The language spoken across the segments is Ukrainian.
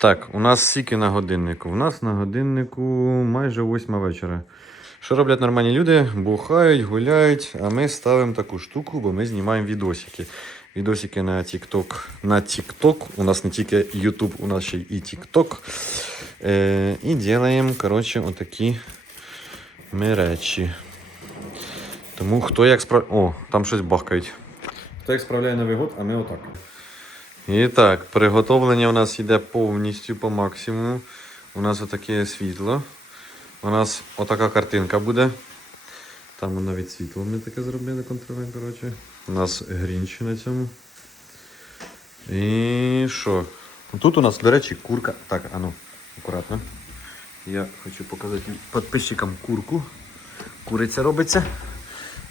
Так, у нас скільки на годиннику? У нас на годиннику майже восьма вечора. Що роблять нормальні люди? Бухають, гуляють, а ми ставимо таку штуку, бо ми знімаємо відосики. Відосики на TikTok. На TikTok. У нас не тільки YouTube, у нас ще й TikTok. Е, і робимо, коротше, отакі ми речі. Тому хто як справляє. О, там щось бахкають. Хто як справляє Новий год, а ми отак. І так, приготовлення у нас йде повністю по максимуму. У нас отаке світло. У нас отака картинка буде. Там навіть світло ми таке зробили контрольне, коротше. У нас грінчі на цьому. І що? Тут у нас, до речі, курка. Так, ану, акуратно. Я хочу показати підписчикам курку. Куриця робиться.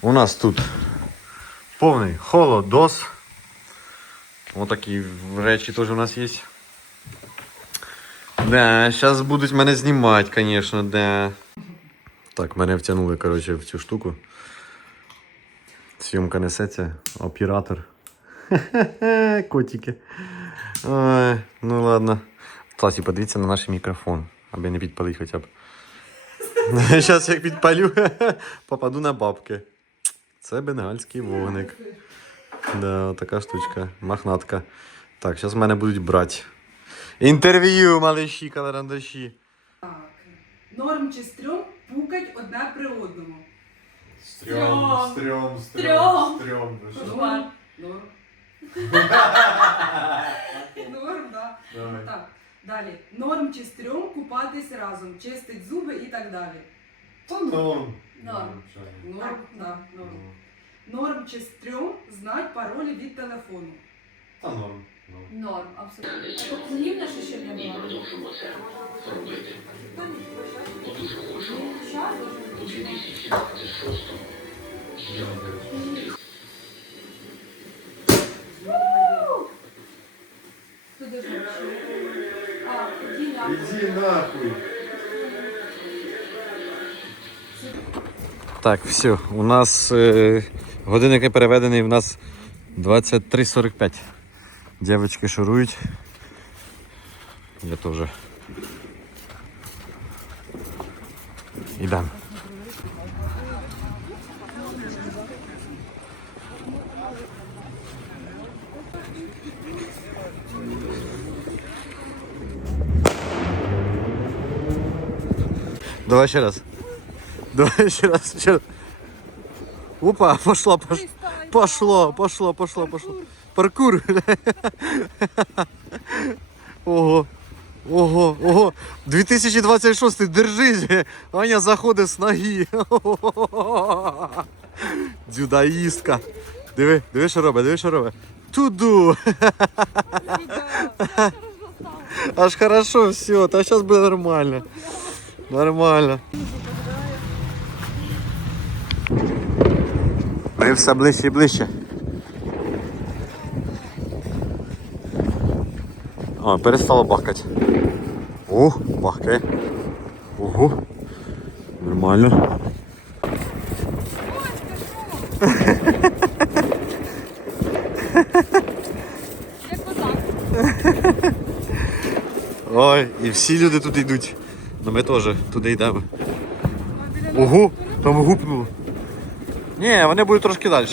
У нас тут повний холодос. Ось такі речі теж у нас є. Да, зараз будуть мене знімати, звісно, да. Так, мене втягнули, коротше, в цю штуку. Зйомка несеться, оператор. Котики. Ой, ну ладно. Кстати, подивіться на наш мікрофон, аби не підпалити хоча б. Зараз як підпалю, попаду на бабки. Це бенгальський вогник. Да, така штучка, мохнатка. Так, зараз мене будуть брати. Інтерв'ю, малиші, каларандаші. Так. Норм чи стрьом пукать одне при одному. Стрьом, Стрьом. стрьом, Стрьом. Що? Норм. Норм. Норм, да. Давай. Так. Далі. Норм чи стрьом купатись разом, чистить зуби і так далі. Та норм. Норм. Норм, да, норм. Норм чи стрьом знать паролі від телефону. Та норм. Норм, абсолютно. Потрібно, що ще не було. Туди ж А, тоді на. Іди нахуй. Так, все. У нас е, годинник переведений, у нас 23.45. Дівчатки шурують. Я теж. Ідемо. Давай ще раз. Давай ще раз, ще раз. Опа, пошло, пошло. Пошло, пошло, пошло, пошло. Паркур. Ого. Ого, ого. 2026, держись. Аня заходить з ноги. Дзюдаїстка. Диви, диви, що робить, диви, що робить. Туду. Аж хорошо, все, та зараз буде нормально. Нормально. Ми все ближче і ближче. О, перестало бахкати. О, бахкає. Ого. Нормально. Ой, і всі люди тут йдуть. Ну ми теж туди йдемо. Ого, там гупнуло. Ні, вони будуть трошки далі.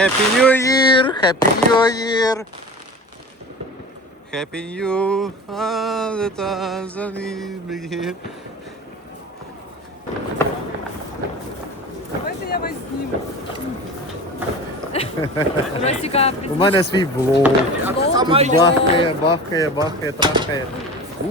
Happy New Year! Happy New Year! Happy New all the times I need begin. Давайте я вас зніму. Росіка, У мене свій блог. Блог. Тут бахкає, бахкає, бахкає, трахає. У,